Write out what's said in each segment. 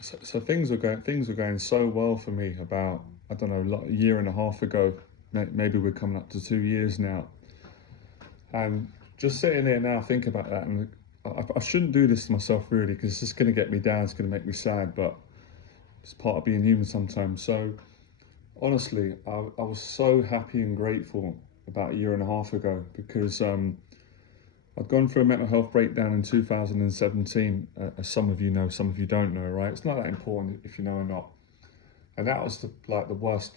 So things were going so well for me about, I don't know, like a year and a half ago. Maybe we're coming up to 2 years now. And just sitting here now, think about that, and I shouldn't do this to myself really, because it's just going to get me down. It's going to make me sad, but it's part of being human sometimes. So honestly, I was so happy and grateful about a year and a half ago, because I'd gone through a mental health breakdown in 2017. As some of you know, some of you don't know, right? It's not that important if you know or not. And that was the worst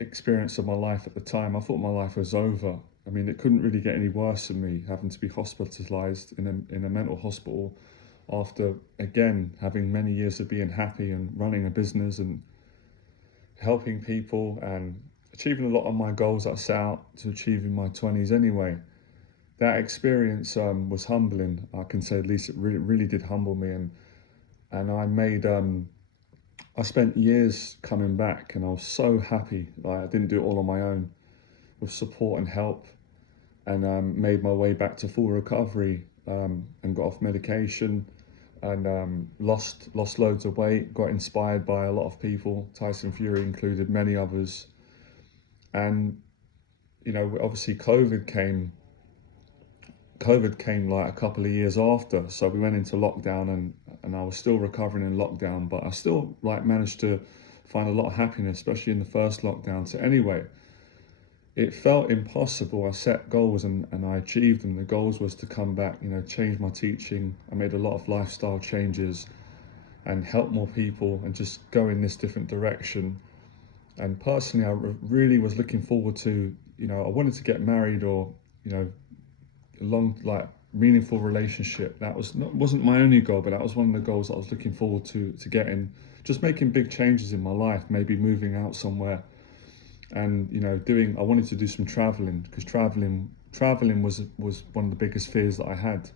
experience of my life at the time. I thought my life was over. I mean, it couldn't really get any worse than me having to be hospitalized in a mental hospital after, again, having many years of being happy and running a business and helping people and achieving a lot of my goals that I set out to achieve in my 20s anyway. That experience was humbling. I can say at least it really did humble me, and I spent years coming back, and I was so happy. Like, I didn't do it all on my own, with support and help, and made my way back to full recovery, and got off medication, and lost loads of weight. Got inspired by a lot of people, Tyson Fury included, many others, and obviously COVID came like a couple of years after, so we went into lockdown, and I was still recovering in lockdown, but I still like managed to find a lot of happiness, especially in the first lockdown. So anyway, it felt impossible. I set goals, and I achieved them. The goals was to come back, change my teaching. I made a lot of lifestyle changes and help more people and just go in this different direction. And personally, really was looking forward to, I wanted to get married, or, a long, like, meaningful relationship. That wasn't my only goal, but that was one of the goals that I was looking forward to getting. Just making big changes in my life, maybe moving out somewhere, and I wanted to do some traveling, because traveling was one of the biggest fears that I had.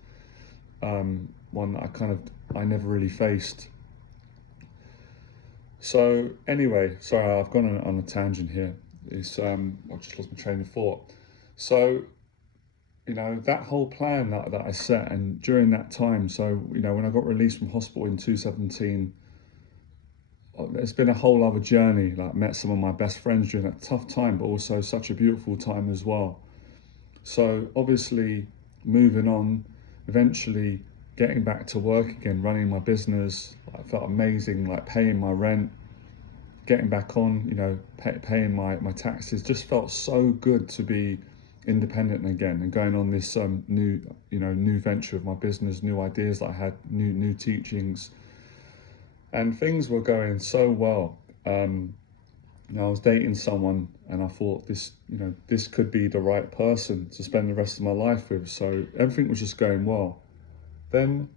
One that I never really faced. So anyway, sorry, I've gone on a tangent here. I just lost my train of thought. So that whole plan that I set, and during that time, so when I got released from hospital in 2017, it's been a whole other journey. Like, met some of my best friends during that tough time, but also such a beautiful time as well. So obviously, moving on, eventually getting back to work again, running my business, I felt amazing. Like, paying my rent, getting back on, paying my taxes, just felt so good to be independent again, and going on this new venture of my business, new ideas that I had, new teachings, and things were going so well. I was dating someone, and I thought this could be the right person to spend the rest of my life with. So everything was just going well. Then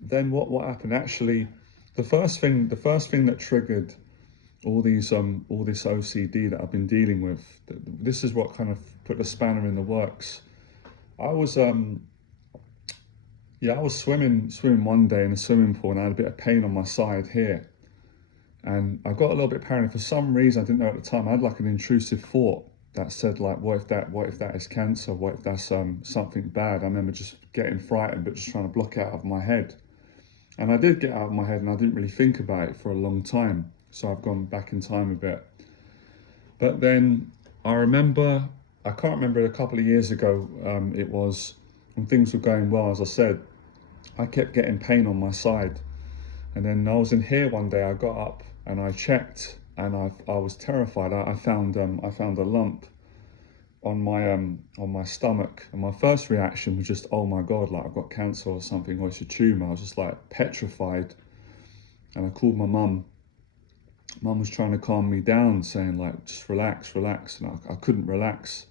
what happened? Actually, the first thing that triggered all this OCD that I've been dealing with. This is what kind of put the spanner in the works. I was I was swimming one day in a swimming pool, and I had a bit of pain on my side here, and I got a little bit paranoid for some reason. I didn't know at the time. I had like an intrusive thought that said, like, what if that is cancer? What if that's something bad? I remember just getting frightened, but just trying to block it out of my head. And I did get out of my head, and I didn't really think about it for a long time. So I've gone back in time a bit. But then I can't remember, a couple of years ago, it was when things were going well, as I said, I kept getting pain on my side. And then I was in here one day, I got up and I checked, and I was terrified. I found a lump on my stomach, and my first reaction was just, oh my God, like, I've got cancer or something, or it's a tumor. I was just like petrified. And I called my mum. Mum was trying to calm me down, saying, like, just relax, and I couldn't relax.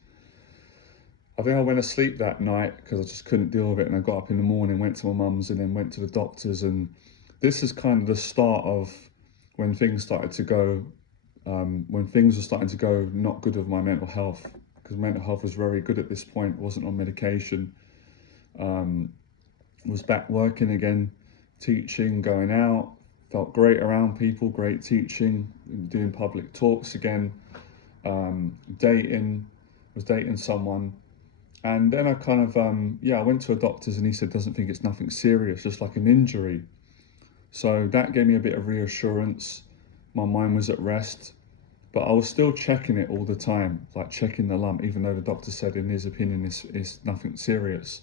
I think I went to sleep that night because I just couldn't deal with it, and I got up in the morning, went to my mum's, and then went to the doctors. And this is kind of the start of when things started to go, when things were starting to go not good with my mental health, because mental health was very good at this point, wasn't on medication, was back working again, teaching, going out, felt great around people, great teaching, doing public talks again, was dating someone. And then I kind of, I went to a doctor's, and he said, doesn't think it's nothing serious, just like an injury. So that gave me a bit of reassurance. My mind was at rest, but I was still checking it all the time, like checking the lump, even though the doctor said in his opinion it's nothing serious.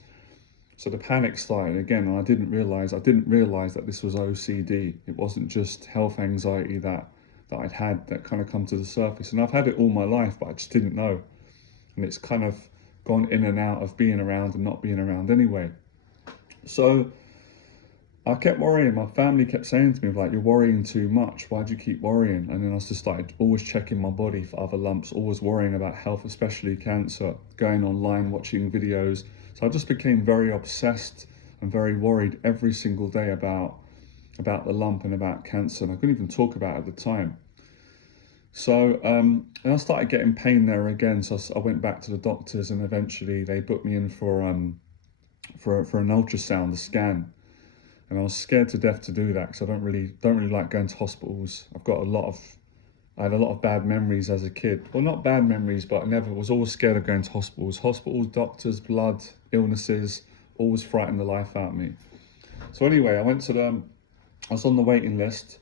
So the panic started again, and I didn't realize that this was OCD. It wasn't just health anxiety that I'd had that kind of come to the surface. And I've had it all my life, but I just didn't know. And it's kind of gone in and out of being around and not being around anyway. So I kept worrying. My family kept saying to me, like, you're worrying too much. Why do you keep worrying? And then I just started always checking my body for other lumps, always worrying about health, especially cancer, going online, watching videos. So I just became very obsessed and very worried every single day about the lump and about cancer. And I couldn't even talk about it at the time. So and I started getting pain there again. So I went back to the doctors, and eventually they booked me in for an ultrasound, a scan. And I was scared to death to do that because I don't really like going to hospitals. I had a lot of bad memories as a kid. Well, not bad memories, but I was always scared of going to hospitals. Hospitals, doctors, blood, illnesses, always frightened the life out of me. So anyway, I was on the waiting list,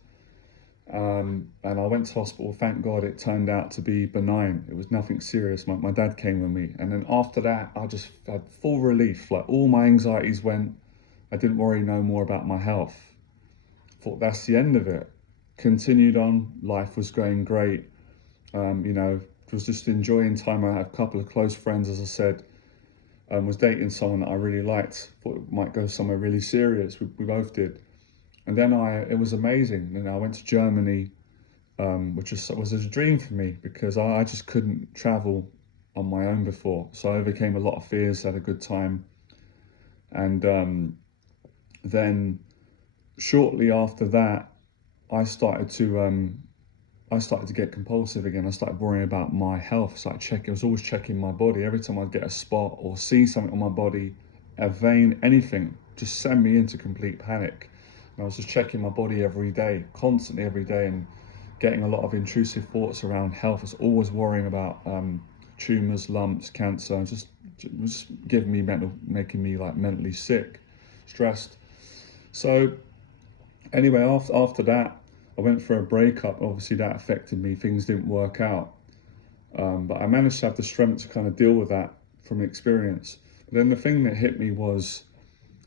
and I went to hospital. Thank God it turned out to be benign. It was nothing serious. My dad came with me. And then after that, I just had full relief. Like, all my anxieties went. I didn't worry no more about my health. Thought that's the end of it. Continued on, life was going great. Was just enjoying time. I had a couple of close friends, as I said. Was dating someone that I really liked. Thought it might go somewhere really serious. We both did. And then it was amazing. Then I went to Germany, which was a dream for me because I just couldn't travel on my own before. So I overcame a lot of fears, had a good time. And then shortly after that, I started to get compulsive again. I started worrying about my health. I was always checking my body. Every time I'd get a spot or see something on my body, a vein, anything, just send me into complete panic. And I was just checking my body every day, constantly every day, and getting a lot of intrusive thoughts around health. I was always worrying about tumors, lumps, cancer, and just making me like mentally sick, stressed. So anyway, after that, I went for a breakup. Obviously that affected me. Things didn't work out. But I managed to have the strength to kind of deal with that from experience. But then the thing that hit me was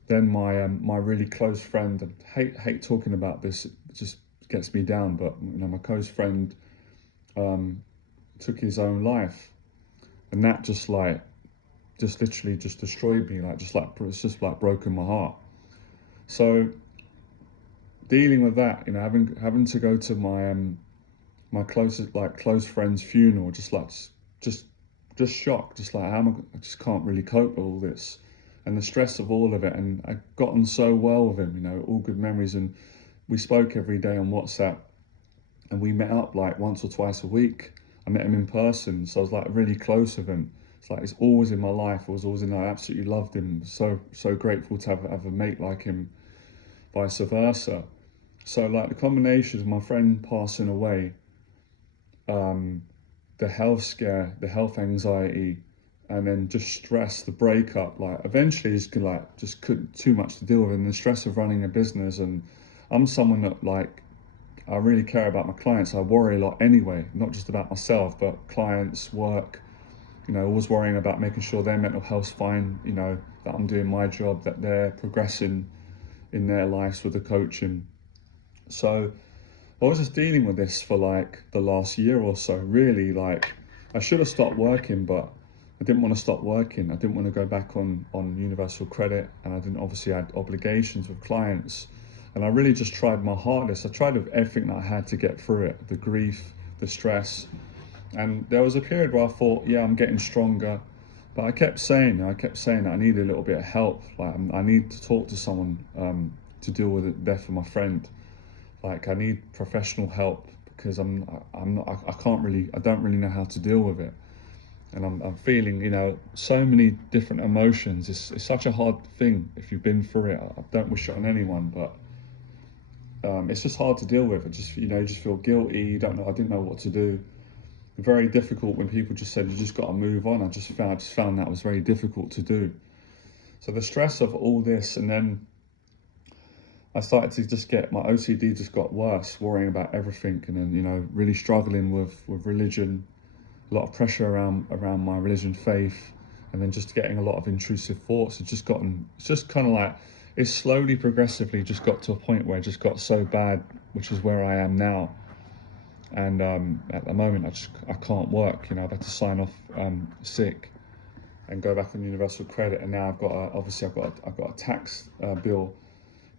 then my really close friend, and hate talking about this, it just gets me down, but my close friend took his own life. And that just literally just destroyed me, it's just like broken my heart. So dealing with that, having to go to my close friend's funeral, just shocked, just like I just can't really cope with all this, and the stress of all of it. And I'd gotten so well with him, all good memories, and we spoke every day on WhatsApp, and we met up like once or twice a week. I met him in person, so I was like really close with him. It's like he's always in my life. I absolutely loved him. So grateful to have a mate like him, vice versa. So like the combination of my friend passing away, the health scare, the health anxiety, and then just stress, the breakup, like eventually just couldn't too much to deal with, and the stress of running a business. And I'm someone that I really care about my clients. I worry a lot anyway, not just about myself, but clients, work, always worrying about making sure their mental health's fine, that I'm doing my job, that they're progressing in their lives with the coaching. So I was just dealing with this for like the last year or so, really. Like, I should have stopped working, but I didn't want to stop working. I didn't want to go back on universal credit, and I didn't obviously had obligations with clients. And I really just tried my hardest. I tried with everything that I had to get through it, the grief, the stress. And there was a period where I thought, yeah, I'm getting stronger. But I kept saying that I needed a little bit of help. Like, I need to talk to someone to deal with the death of my friend. Like, I need professional help because I don't really know how to deal with it. And I'm feeling, so many different emotions. It's such a hard thing if you've been through it. I don't wish it on anyone, but it's just hard to deal with. It just, you just feel guilty. You don't know. I didn't know what to do. Very difficult when people just said you just got to move on. I just found that was very difficult to do. So the stress of all this, and then I started to just get, my OCD just got worse, worrying about everything, and then, you know, really struggling with religion, a lot of pressure around my religion faith, and then just getting a lot of intrusive thoughts. It's just kind of like, it's slowly, progressively just got to a point where it just got so bad, which is where I am now. And at the moment, I can't work. You know, I've had to sign off sick and go back on universal credit, and now I've got a tax bill.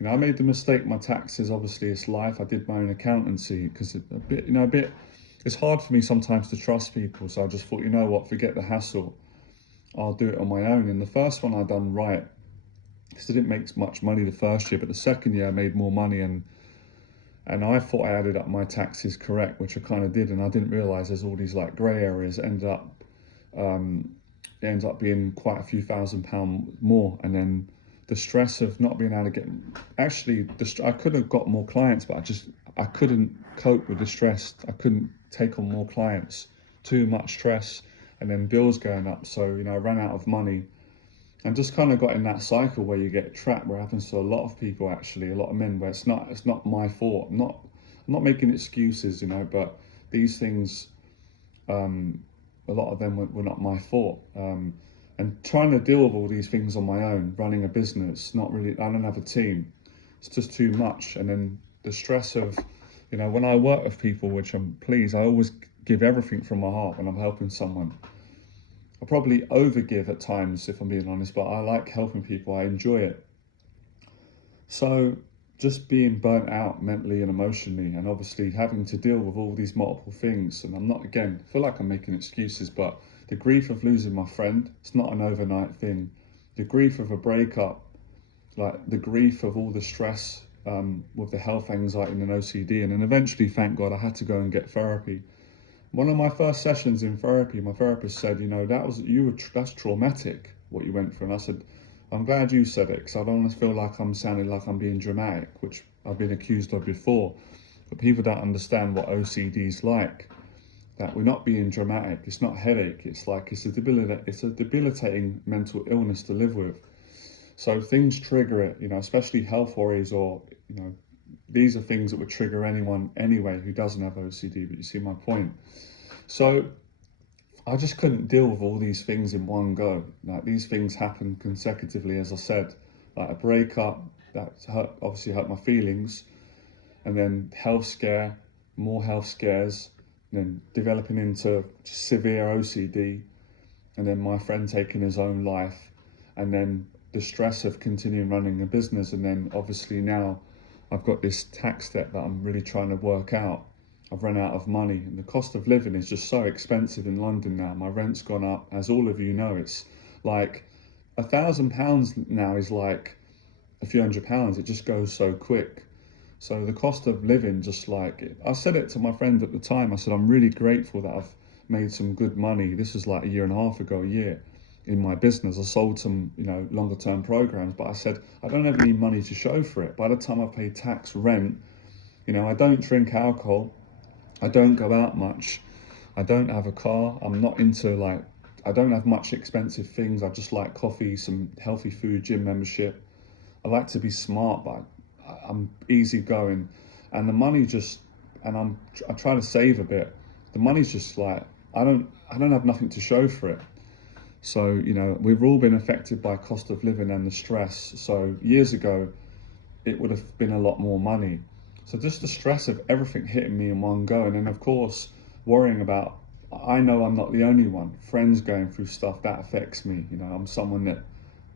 You know, I made the mistake. My taxes, obviously, it's life. I did my own accountancy because it's hard for me sometimes to trust people. So I just thought, you know what, forget the hassle. I'll do it on my own. And the first one I done right, because I didn't make much money the first year, but the second year I made more money, and I thought I added up my taxes correct, which I kind of did, and I didn't realize there's all these like grey areas. It ends up being quite a few £1,000s more, and then the stress of not being able to get, I could have got more clients, but I couldn't cope with the stress. I couldn't take on more clients, too much stress, and then bills going up. So, you know, I ran out of money, and just kind of got in that cycle where you get trapped, where it happens to a lot of people, actually, a lot of men, where it's not my fault. I'm not making excuses, you know, but these things, a lot of them were not my fault. And trying to deal with all these things on my own, running a business, I don't have a team. It's just too much. And then the stress of, you know, when I work with people, which I'm pleased, I always give everything from my heart when I'm helping someone. I probably overgive at times, if I'm being honest, but I like helping people. I enjoy it. So just being burnt out mentally and emotionally, and obviously having to deal with all these multiple things. And I feel like I'm making excuses, but the grief of losing my friend, it's not an overnight thing. The grief of a breakup, like the grief of all the stress with the health anxiety and OCD. And then eventually, thank God, I had to go and get therapy. One of my first sessions in therapy, my therapist said, you know, that's traumatic, what you went through. And I said, I'm glad you said it, because I don't want to feel like I'm sounding like I'm being dramatic, which I've been accused of before. But people don't understand what OCD is like, that we're not being dramatic. It's not headache. It's a debilitating mental illness to live with. So things trigger it, you know, especially health worries, or, you know, these are things that would trigger anyone anyway who doesn't have OCD, but you see my point. So I just couldn't deal with all these things in one go. Like, these things happen consecutively, as I said, like a breakup that obviously hurt my feelings, and then more health scares, and then developing into severe OCD, and then my friend taking his own life, and then the stress of continuing running a business, and then obviously now I've got this tax debt that I'm really trying to work out. I've run out of money, and the cost of living is just so expensive in London now. My rent's gone up, as all of you know. It's like £1,000 now is like a few £100s. It just goes so quick. So the cost of living, I said it to my friend at the time. I said, I'm really grateful that I've made some good money. This was like a year and a half ago, a year, in my business. I sold some, you know, longer term programs, but I said, I don't have any money to show for it. By the time I pay tax, rent, you know, I don't drink alcohol. I don't go out much. I don't have a car. I don't have much expensive things. I just like coffee, some healthy food, gym membership. I like to be smart, but I'm easygoing. And the money I try to save a bit. The money's just like, I don't have nothing to show for it. So, you know, we've all been affected by cost of living and the stress. So years ago, it would have been a lot more money. So just the stress of everything hitting me in one go. And then, of course, worrying about, I know I'm not the only one. Friends going through stuff, that affects me. You know, I'm someone that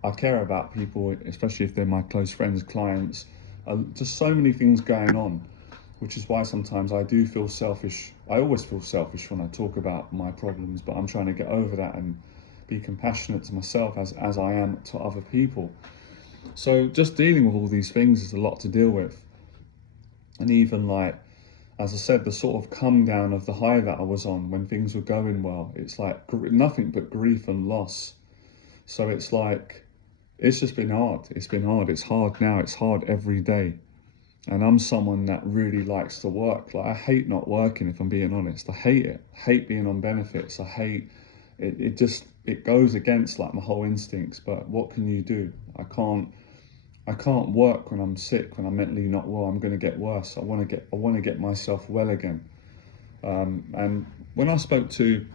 I care about people, especially if they're my close friends, clients. Just so many things going on, which is why sometimes I do feel selfish. I always feel selfish when I talk about my problems, but I'm trying to get over that and be compassionate to myself as I am to other people. So just dealing with all these things is a lot to deal with. And even like, as I said, the sort of come down of the high that I was on when things were going well, it's like nothing but grief and loss. So it's like, it's just been hard. It's been hard. It's hard now. It's hard every day. And I'm someone that really likes to work. Like, I hate not working, if I'm being honest. I hate it. I hate being on benefits. I hate it. It goes against like my whole instincts, but what can you do? I can't I can't work when I'm sick, when I'm mentally not well. I'm going to get worse. I want to get myself well again. And when I spoke to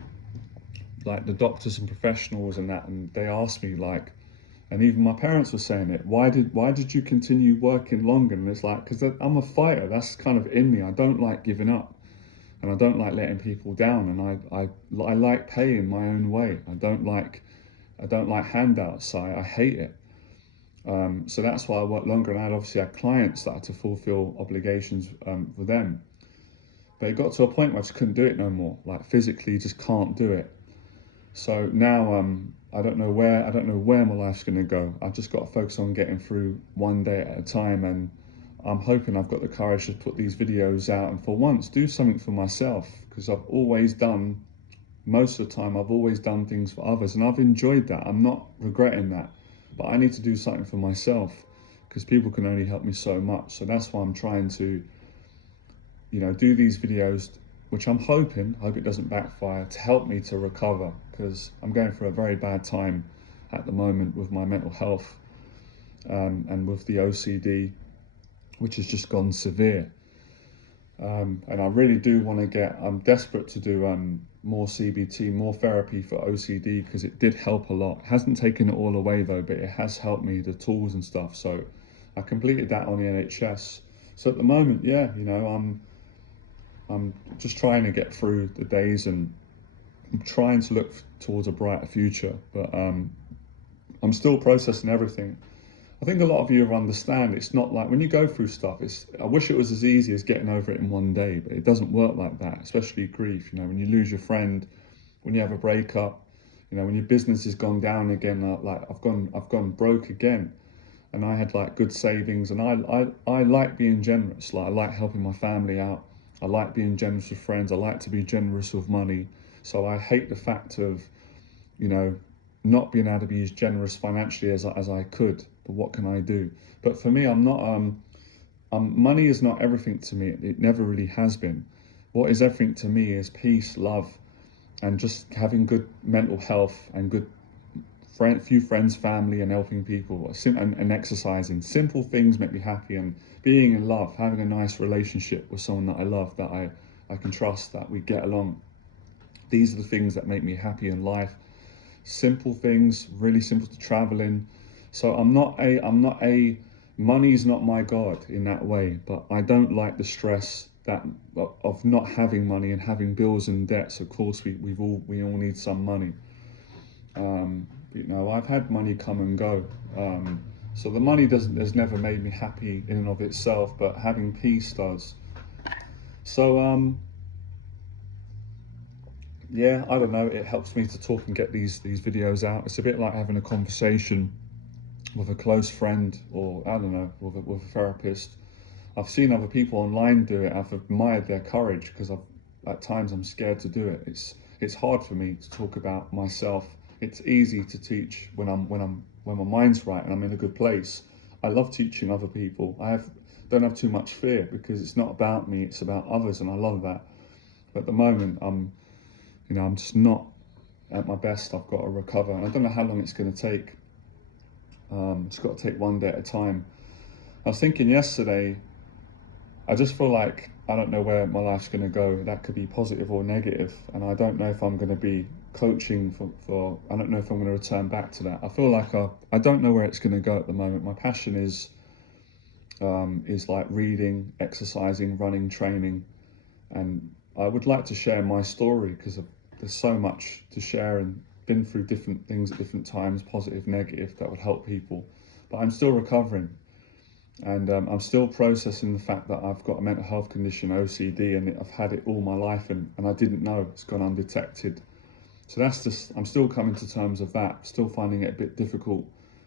like the doctors and professionals and that, and they asked me like, and even my parents were saying it, why did you continue working longer? And it's like, because I'm a fighter. That's kind of in me. I don't like giving up, and I don't like letting people down. And I like paying my own way. I don't like handouts. I hate it. So that's why I worked longer, and I obviously had clients that I had to fulfill obligations for them. But it got to a point where I just couldn't do it no more. Like physically, just can't do it. So now I don't know where my life's going to go. I've just got to focus on getting through one day at a time, and I'm hoping I've got the courage to put these videos out and for once do something for myself, because most of the time I've always done things for others, and I've enjoyed that. I'm not regretting that. But I need to do something for myself, because people can only help me so much. So that's why I'm trying to, do these videos, which I hope it doesn't backfire, to help me to recover, because I'm going through a very bad time at the moment with my mental health and with the OCD, which has just gone severe. And I really do want to I'm desperate to do more CBT, more therapy for OCD, because it did help a lot. It hasn't taken it all away though, but it has helped me, the tools and stuff. So I completed that on the NHS. So at the moment, I'm just trying to get through the days, and I'm trying to look towards a brighter future. But I'm still processing everything. I think a lot of you understand it's not like when you go through stuff, I wish it was as easy as getting over it in one day, but it doesn't work like that, especially grief. When you lose your friend, when you have a breakup, when your business has gone down again, like I've gone broke again, and I had like good savings, and I like being generous. Like I like helping my family out. I like being generous with friends. I like to be generous with money. So I hate the fact of, not being able to be as generous financially as I could. But what can I do? But for me, I'm not. Money is not everything to me. It never really has been. What is everything to me is peace, love, and just having good mental health and good few friends, family, and helping people, and exercising. Simple things make me happy, and being in love, having a nice relationship with someone that I love, that I can trust, that we get along. These are the things that make me happy in life. Simple things, really simple, to travel in. So money is not my God in that way, but I don't like the stress of not having money and having bills and debts. Of course, we all need some money. I've had money come and go. So the money has never made me happy in and of itself, but having peace does. So I don't know, it helps me to talk and get these videos out. It's a bit like having a conversation with a close friend, or I don't know, with a therapist. I've seen other people online do it. I've admired their courage, because at times I'm scared to do it. It's hard for me to talk about myself. It's easy to teach when my mind's right and I'm in a good place. I love teaching other people. Don't have too much fear, because it's not about me, it's about others, and I love that. But at the moment, I'm just not at my best. I've got to recover, and I don't know how long it's going to take. It's got to take one day at a time. I was thinking yesterday, I just feel like I don't know where my life's going to go. That could be positive or negative, and I don't know if I'm going to be coaching for I don't know if I'm going to return back to that. I feel like I don't know where it's going to go at the moment. My passion is like reading, exercising, running, training, and I would like to share my story, because there's so much to share, and been through different things at different times, positive, negative, that would help people. But I'm still recovering, and I'm still processing the fact that I've got a mental health condition, OCD, and I've had it all my life, and I didn't know. It's gone undetected. So I'm still coming to terms with that, still finding it a bit difficult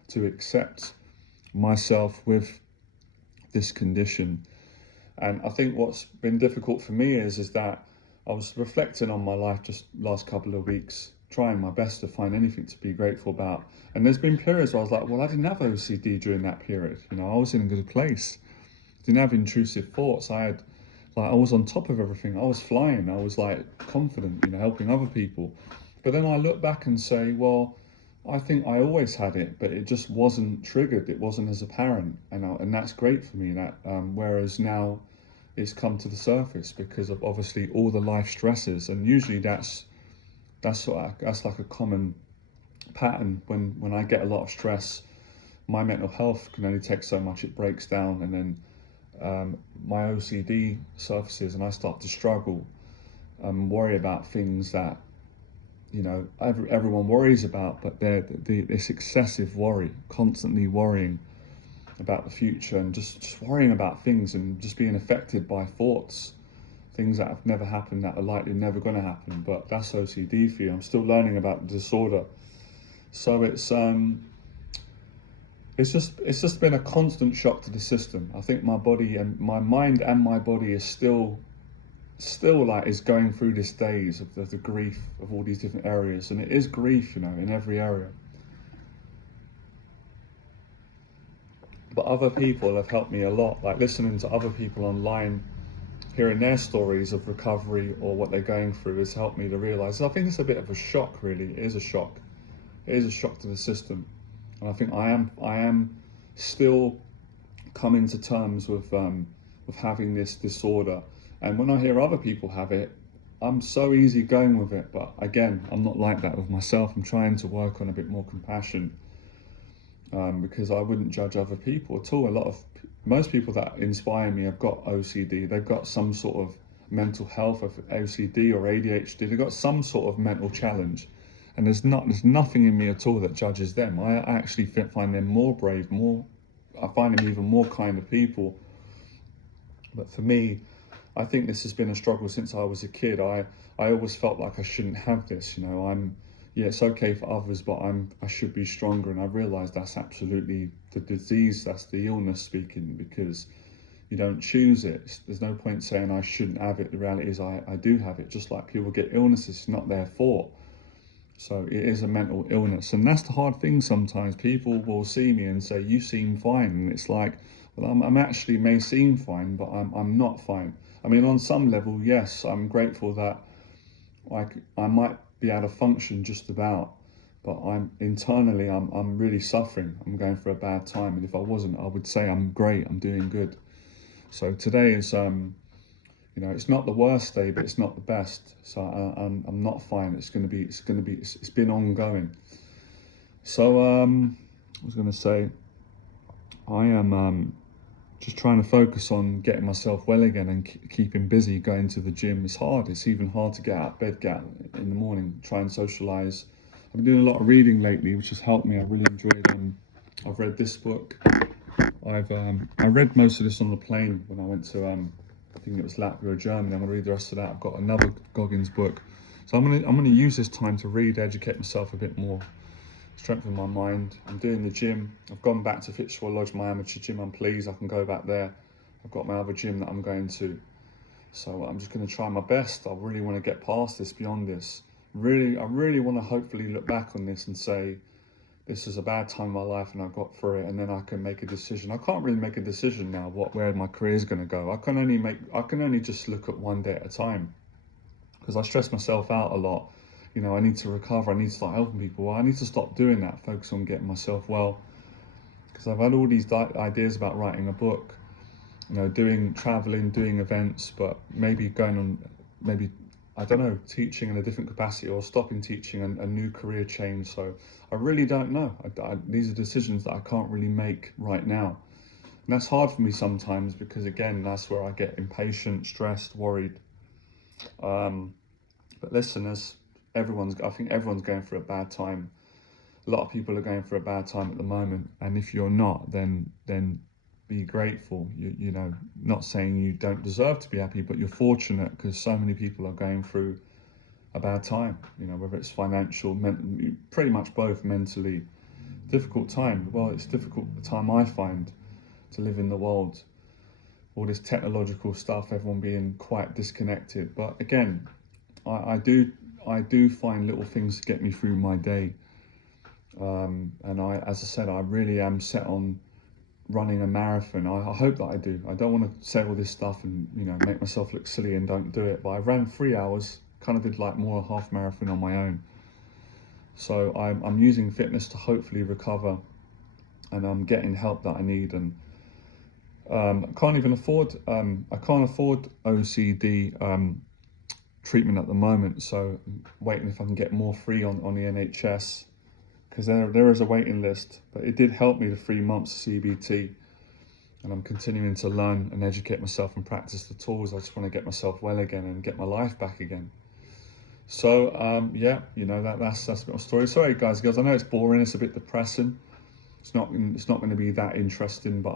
to accept myself with this condition. And I think what's been difficult for me is that I was reflecting on my life just last couple of weeks, trying my best to find anything to be grateful about. And there's been periods where I was like, well, I didn't have OCD during that period. I was in a good place. Didn't have intrusive thoughts. I was on top of everything. I was flying. I was like confident, helping other people. But then I look back and say, well, I think I always had it, but it just wasn't triggered. It wasn't as apparent, and that's great for me. That whereas now it's come to the surface because of obviously all the life stresses, and usually that's like a common pattern. When I get a lot of stress, my mental health can only take so much. It breaks down, and then my OCD surfaces, and I start to struggle and worry about things that everyone worries about, but this excessive worry, constantly worrying about the future, and just worrying about things, and just being affected by thoughts, things that have never happened, that are likely never going to happen. But that's OCD for you. I'm still learning about the disorder, so it's just been a constant shock to the system. I think my body and my mind and my body is still like is going through this days of the grief of all these different areas, and it is grief, in every area. But other people have helped me a lot, like listening to other people online, hearing their stories of recovery or what they're going through has helped me to realize. I think it's a bit of a shock, really. It is a shock. It is a shock to the system, and I think I am still coming to terms with having this disorder. And when I hear other people have it, I'm so easy going with it. But again, I'm not like that with myself. I'm trying to work on a bit more compassion, because I wouldn't judge other people at all. Most people that inspire me have got OCD. They've got some sort of mental health of OCD or ADHD. They've got some sort of mental challenge. And there's nothing in me at all that judges them. I actually find them more brave, I find them even more kind of people. But for me, I think this has been a struggle since I was a kid. I always felt like I shouldn't have this. It's okay for others, but I should be stronger. And I realised that's absolutely the disease, that's the illness speaking, because you don't choose it. There's no point saying I shouldn't have it. The reality is I do have it. Just like people get illnesses, it's not their fault. So it is a mental illness, and that's the hard thing sometimes. People will see me and say, you seem fine, and it's like, well, I'm actually may seem fine, but I'm not fine. I mean, on some level, yes, I'm grateful that I might be able to function just about, but I'm really suffering. I'm going through a bad time, and if I wasn't, I would say I'm great, I'm doing good. So today is it's not the worst day, but it's not the best. So I'm not fine. It's been ongoing. So I was going to say, I am just trying to focus on getting myself well again and keeping busy, going to the gym. It's hard. It's even hard to get out of bed, get out in the morning, try and socialise. I've been doing a lot of reading lately, which has helped me. I really enjoyed I've read this book. I read most of this on the plane when I went to I think it was Latvia or Germany. I'm going to read the rest of that. I've got another Goggins book. So I'm going to use this time to read, educate myself a bit more, strengthen my mind. I'm doing the gym. I've gone back to Fitzroy Lodge, my amateur gym. I'm pleased I can go back there. I've got my other gym that I'm going to. So I'm just going to try my best. I really want to get past this, beyond this. I really want to hopefully look back on this and say, this is a bad time in my life and I got through it, and then I can make a decision. I can't really make a decision now where my career is going to go. I can only just look at one day at a time, because I stress myself out a lot. I need to recover. I need to start helping people. Well, I need to stop doing that. Focus on getting myself well, because I've had all these ideas about writing a book, traveling, doing events, but maybe going on, I don't know, teaching in a different capacity, or stopping teaching and a new career change. So I really don't know. These are decisions that I can't really make right now. And that's hard for me sometimes, because again, that's where I get impatient, stressed, worried. But listen, I think everyone's going through a bad time. A lot of people are going through a bad time at the moment. And if you're not, then be grateful. Not saying you don't deserve to be happy, but you're fortunate, because so many people are going through a bad time, whether it's financial, pretty much both, mentally difficult time. Well, it's difficult the time I find to live in the world, all this technological stuff, everyone being quite disconnected. But again, I do find little things to get me through my day. And as I said, I really am set on running a marathon. I hope that I do. I don't want to say all this stuff and make myself look silly and don't do it. But I ran 3 hours, kind of did like more a half marathon on my own. So I'm using fitness to hopefully recover, and I'm getting help that I need. And I can't even afford I can't afford OCD treatment at the moment. So I'm waiting if I can get more free on the NHS, because there is a waiting list. But it did help me the 3 months CBT, and I'm continuing to learn and educate myself and practice the tools. I just want to get myself well again and get my life back again. So yeah, you know, that's a bit of a story. Sorry guys, girls, I know it's boring, it's a bit depressing. It's not going to be that interesting, but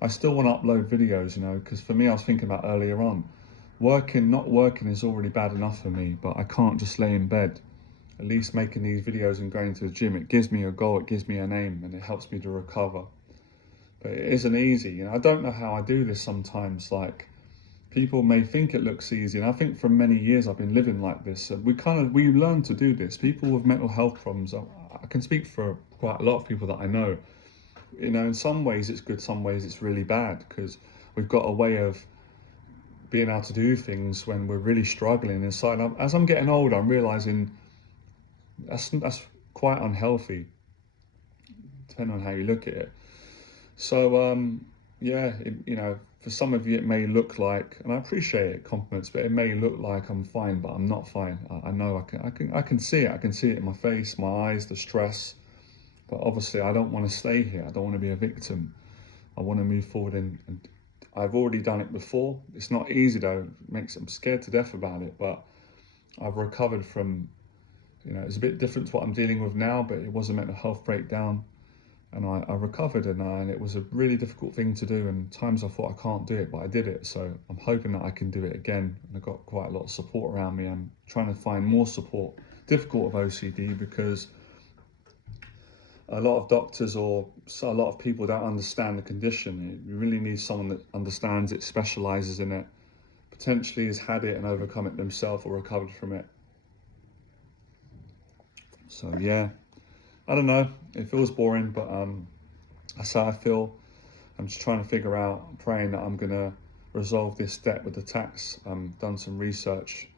I still want to upload videos, you know, because for me, I was thinking about earlier on, not working is already bad enough for me, but I can't just lay in bed. At least making these videos and going to the gym, it gives me a goal, it gives me an aim, and it helps me to recover. But it isn't easy, you know. I don't know how I do this sometimes. Like, people may think it looks easy, and I think for many years I've been living like this. We learn to do this. People with mental health problems, I can speak for quite a lot of people that I know. You know, in some ways it's good, some ways it's really bad, because we've got a way of being able to do things when we're really struggling inside. As I'm getting older, I'm realizing that's quite unhealthy, depending on how you look at it. So yeah, you know, for some of you it may look like, and I appreciate it, compliments, but it may look like I'm fine, but I'm not fine. I know I can see it. I can see it in my face, my eyes, the stress. But obviously I don't want to stay here. I don't want to be a victim. I want to move forward, and I've already done it before. It's not easy though. I'm scared to death about it, but I've recovered from, you know, it's a bit different to what I'm dealing with now, but it was a mental health breakdown, and I recovered, and it was a really difficult thing to do, and times I thought I can't do it, but I did it. So I'm hoping that I can do it again, and I've got quite a lot of support around me. I'm trying to find more support. Difficult with OCD, because a lot of doctors or a lot of people don't understand the condition. You really need someone that understands it, specializes in it, potentially has had it and overcome it themselves or recovered from it. So yeah, I don't know, it feels boring, but that's how I feel. I'm just trying to figure out, praying that I'm gonna resolve this debt with the tax. Done some research,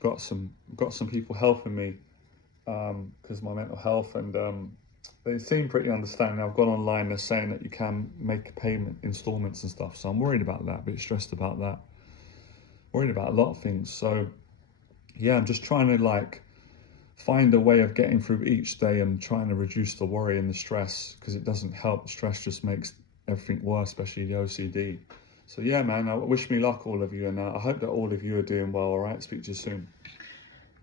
got some people helping me because my mental health, and they seem pretty understanding. I've gone online, they're saying that you can make payment installments and stuff, so I'm worried about that, a bit stressed about that, worried about a lot of things. So yeah, I'm just trying to like find a way of getting through each day and trying to reduce the worry and the stress, because it doesn't help. Stress just makes everything worse, especially the OCD. So yeah, man, I wish me luck, all of you, and I hope that all of you are doing well. All right, speak to you soon.